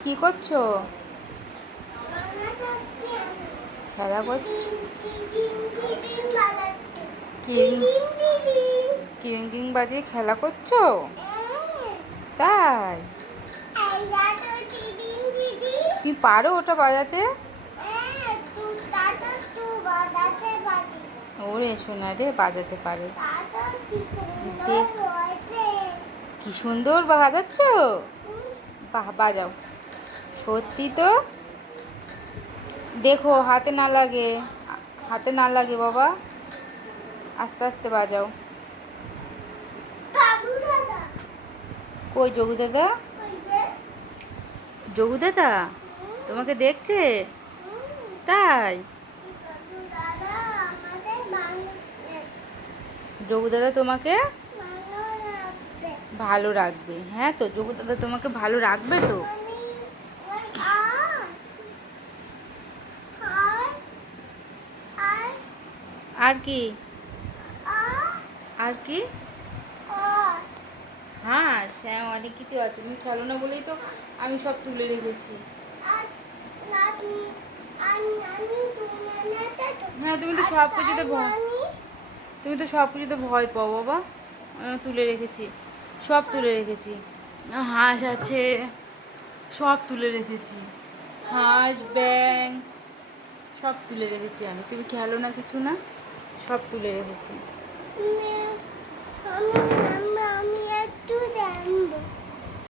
কি করছো? খেলা করছো? কিরিং কিরিং কিরিং বাজিয়ে খেলা করছো? তাই? তুমি পারো ওটা বাজাতে? ওরে সোনা রে, বাজাতে পারে। কি সুন্দর বাজাচ্ছ। বাহ, বাজাও। সত্যি তো? দেখো হাতে না লাগে, হাতে না লাগে বাবা। আস্তে আস্তে বাজাও। কই যোগু দাদা? যোগু দাদা তোমাকে দেখছে? তাই? যোগু দাদা তোমাকে ভালো রাখবে। হ্যাঁ তো, যোগু দাদা তোমাকে ভালো রাখবে তো। আর কি? আর কি? হ্যাঁ, হ্যাঁ, অনেক কিছু আছে। তুমি খেলো না বলেই তো আমি সব তুলে রেখেছি। হ্যাঁ, তুমি তো সব কিছুতে ভয় পাও বাবা। তুলে রেখেছি, সব তুলে রেখেছি। হাঁস আছে, সব তুলে রেখেছি। হাঁস, ব্যাঙ সব তুলে রেখেছি আমি। তুমি খেলো না কিছু না, সব তুলে রেখেছি।